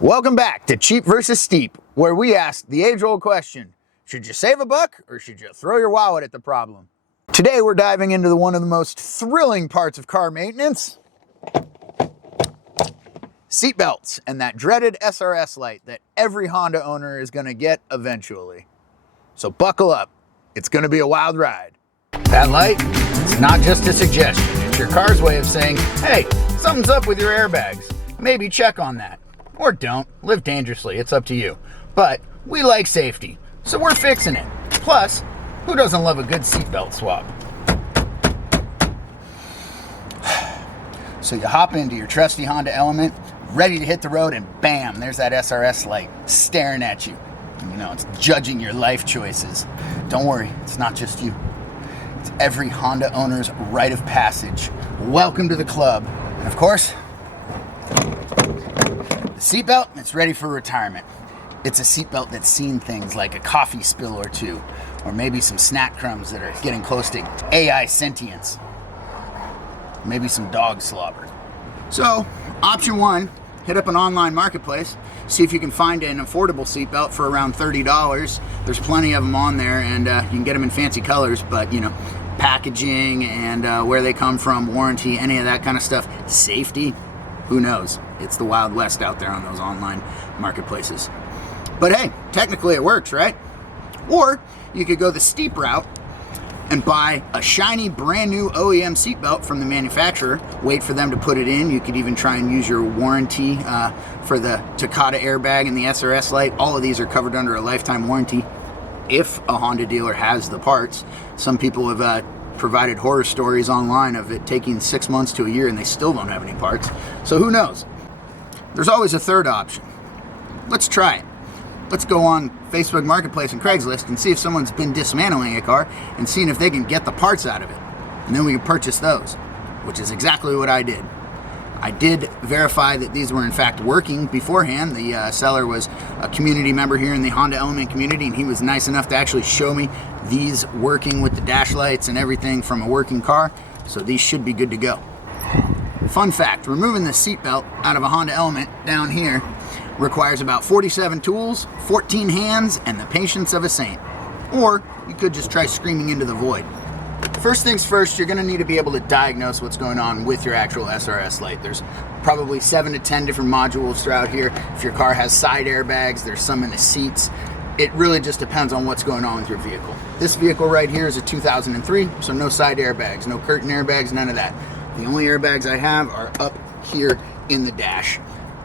Welcome back to Cheap versus Steep, where we ask the age-old question, should you save a buck or should you throw your wallet at the problem? Today we're diving into one of the most thrilling parts of car maintenance, seatbelts and that dreaded SRS light that every Honda owner is going to get eventually. So buckle up, it's going to be a wild ride. That light, it's not just a suggestion, it's your car's way of saying, hey, something's up with your airbags, maybe check on that. Or don't, live dangerously, it's up to you. But we like safety, so we're fixing it. Plus, who doesn't love a good seatbelt swap? So you hop into your trusty Honda Element, ready to hit the road, and bam, there's that SRS light staring at you. And you know, it's judging your life choices. Don't worry, it's not just you. It's every Honda owner's rite of passage. Welcome to the club. And of course, the seatbelt, it's ready for retirement. It's a seatbelt that's seen things like a coffee spill or two, or maybe some snack crumbs that are getting close to AI sentience. Maybe some dog slobber. So, option one, hit up an online marketplace, see if you can find an affordable seatbelt for around $30. There's plenty of them on there, and you can get them in fancy colors, but you know, packaging and where they come from, warranty, any of that kind of stuff, safety, who knows? It's the Wild West out there on those online marketplaces. But hey, technically it works, right? Or you could go the steep route and buy a shiny brand new OEM seatbelt from the manufacturer, wait for them to put it in. You could even try and use your warranty for the Takata airbag and the SRS light. All of these are covered under a lifetime warranty if a Honda dealer has the parts. Some people have provided horror stories online of it taking 6 months to a year and they still don't have any parts. So who knows? There's always a third option. Let's try it. Let's go on Facebook Marketplace and Craigslist and see if someone's been dismantling a car and seeing if they can get the parts out of it. And then we can purchase those, which is exactly what I did. I did verify that these were in fact working beforehand. The seller was a community member here in the Honda Element community, and he was nice enough to actually show me these working with the dash lights and everything from a working car. So these should be good to go. Fun fact, removing the seatbelt out of a Honda Element down here requires about 47 tools, 14 hands, and the patience of a saint. Or you could just try screaming into the void. First things first, you're going to need to be able to diagnose what's going on with your actual SRS light. There's probably 7 to 10 different modules throughout here. If your car has side airbags, there's some in the seats. It really just depends on what's going on with your vehicle. This vehicle right here is a 2003, so no side airbags, no curtain airbags, none of that. The only airbags I have are up here in the dash.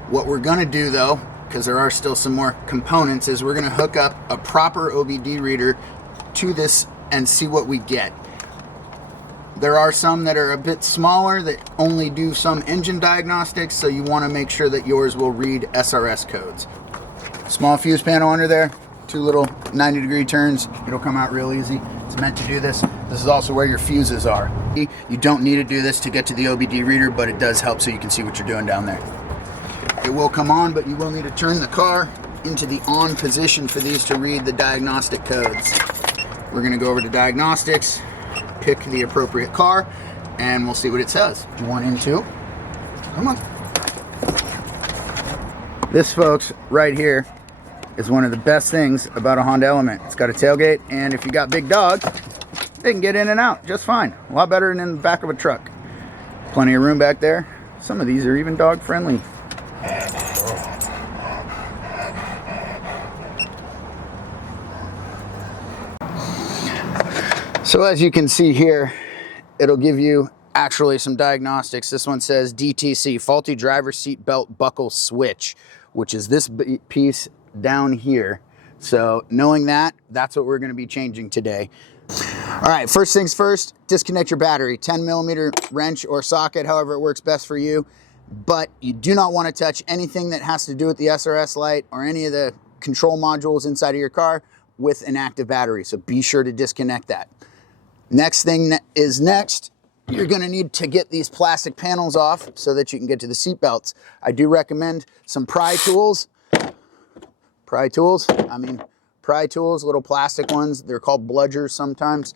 What we're going to do though, because there are still some more components, is we're going to hook up a proper OBD reader to this and see what we get. There are some that are a bit smaller that only do some engine diagnostics, so you want to make sure that yours will read SRS codes. Small fuse panel under there, 2 little 90-degree turns. It'll come out real easy. It's meant to do this. This is also where your fuses are. You don't need to do this to get to the OBD reader, but it does help so you can see what you're doing down there. It will come on, but you will need to turn the car into the on position for these to read the diagnostic codes. We're going to go over to diagnostics, pick the appropriate car, and we'll see what it says. 1 and 2. Come on. This, folks, right here is one of the best things about a Honda Element. It's got a tailgate, and if you got big dogs, they can get in and out just fine. A lot better than in the back of a truck. Plenty of room back there. Some of these are even dog friendly. So as you can see here, it'll give you actually some diagnostics. This one says DTC, faulty driver seat belt buckle switch, which is this piece down here. So knowing that, that's what we're going to be changing today. All right, first things first, disconnect your battery. 10mm wrench or socket, however it works best for you. But you do not want to touch anything that has to do with the SRS light or any of the control modules inside of your car with an active battery. So be sure to disconnect that. Next thing is next, you're going to need to get these plastic panels off so that you can get to the seat belts. I do recommend some pry tools. Pry tools, little plastic ones. They're called bludgers sometimes.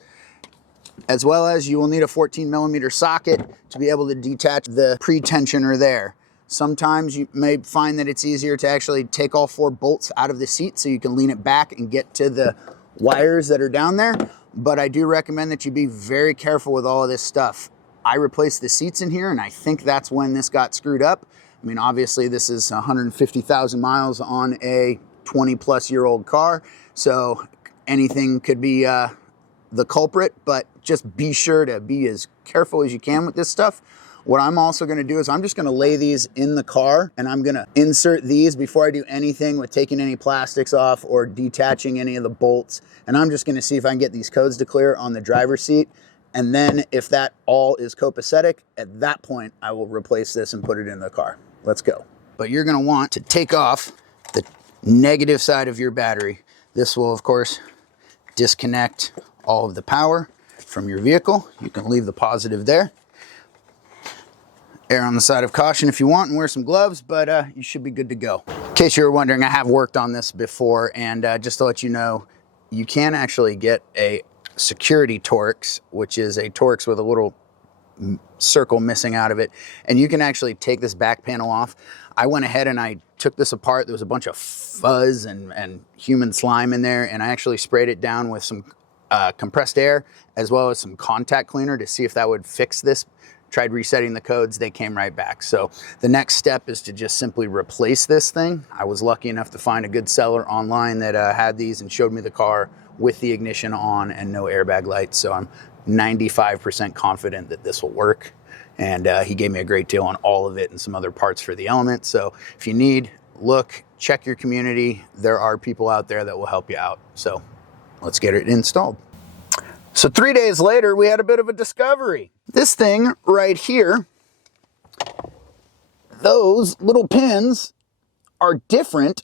As well as you will need a 14mm socket to be able to detach the pre-tensioner there. Sometimes you may find that it's easier to actually take all 4 bolts out of the seat so you can lean it back and get to the wires that are down there. But I do recommend that you be very careful with all of this stuff. I replaced the seats in here, and I think that's when this got screwed up. I mean, obviously this is 150,000 miles on a 20-plus-year-old car, so anything could be the culprit, but just be sure to be as careful as you can with this stuff. What I'm also going to do is I'm just going to lay these in the car, and I'm going to insert these before I do anything with taking any plastics off or detaching any of the bolts. And I'm just going to see if I can get these codes to clear on the driver's seat. And then if that all is copacetic, at that point, I will replace this and put it in the car. Let's go. But you're going to want to take off the negative side of your battery. This will, of course, disconnect all of the power from your vehicle. You can leave the positive there. Err on the side of caution if you want and wear some gloves, but you should be good to go. In case you were wondering, I have worked on this before, and just to let you know, you can actually get a security Torx, which is a Torx with a little circle missing out of it, and you can actually take this back panel off. I went ahead and I took this apart. There was a bunch of fuzz and human slime in there, and I actually sprayed it down with some compressed air as well as some contact cleaner to see if that would fix this. Tried resetting the codes, they came right back. So the next step is to just simply replace this thing. I was lucky enough to find a good seller online that had these and showed me the car with the ignition on and no airbag lights. So I'm 95% confident that this will work. And he gave me a great deal on all of it and some other parts for the Element. So if you need, look, check your community. There are people out there that will help you out. So let's get it installed. So 3 days later, we had a bit of a discovery. This thing right here, those little pins are different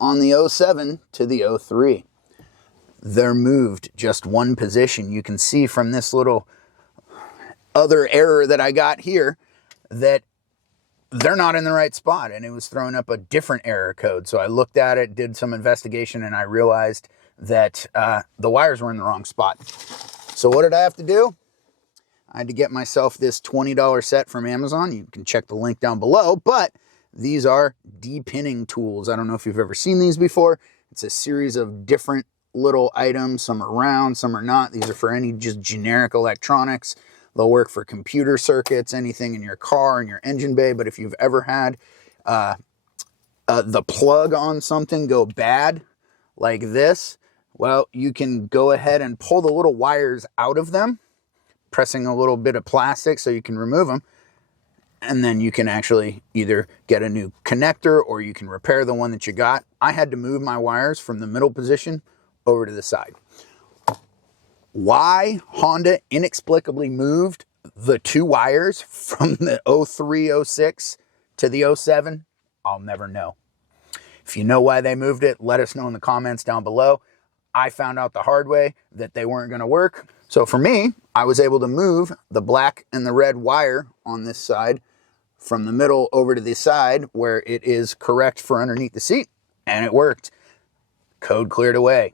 on the 07 to the 03. They're moved just one position. You can see from this little other error that I got here that they're not in the right spot, and it was throwing up a different error code. So I looked at it, did some investigation, and I realized that the wires were in the wrong spot. So what did I have to do? I had to get myself this $20 set from Amazon. You can check the link down below, but these are depinning tools. I don't know if you've ever seen these before. It's a series of different little items. Some are round, some are not. These are for any just generic electronics. They'll work for computer circuits, anything in your car and your engine bay. But if you've ever had the plug on something go bad like this, well, you can go ahead and pull the little wires out of them, pressing a little bit of plastic so you can remove them. And then you can actually either get a new connector or you can repair the one that you got. I had to move my wires from the middle position over to the side. Why Honda inexplicably moved the 2 wires from the 03, 06 to the 07, I'll never know. If you know why they moved it, let us know in the comments down below. I found out the hard way that they weren't going to work. So for me, I was able to move the black and the red wire on this side from the middle over to the side where it is correct for underneath the seat, and it worked. Code cleared away.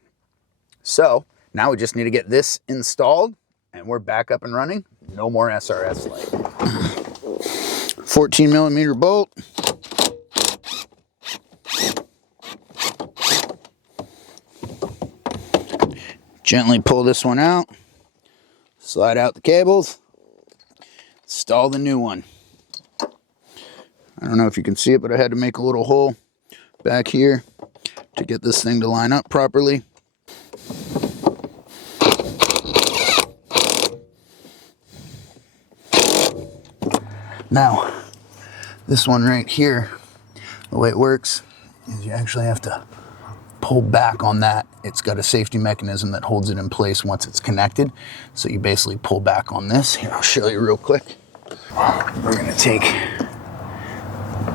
So now we just need to get this installed and we're back up and running. No more SRS light. 14 millimeter bolt. Gently pull this one out, slide out the cables, install the new one. I don't know if you can see it, but I had to make a little hole back here to get this thing to line up properly. Now, this one right here, the way it works is you actually have to pull back on that. It's got a safety mechanism that holds it in place once it's connected. So you basically pull back on this. Here, I'll show you real quick. We're gonna take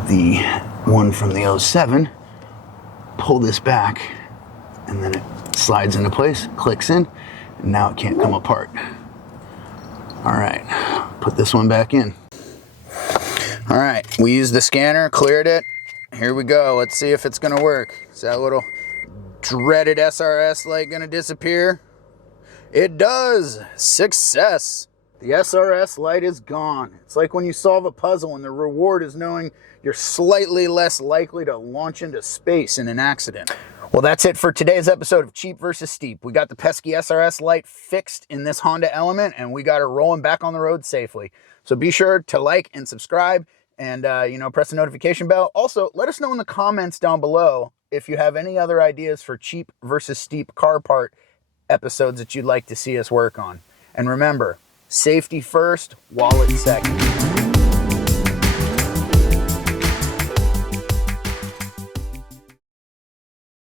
the one from the 07, pull this back, and then it slides into place, clicks in, and now it can't come apart. All right, put this one back in. All right, we used the scanner, cleared it. Here we go. Let's see if it's gonna work. Is that little dreaded SRS light gonna disappear? It does. Success. The SRS light is gone. It's like when you solve a puzzle and the reward is knowing you're slightly less likely to launch into space in an accident. Well, that's it for today's episode of Cheap versus Steep. We got the pesky SRS light fixed in this Honda Element, and we got her rolling back on the road safely. So be sure to like and subscribe and, press the notification bell. Also, let us know in the comments down below if you have any other ideas for cheap versus steep car part episodes that you'd like to see us work on. And remember, safety first, wallet second.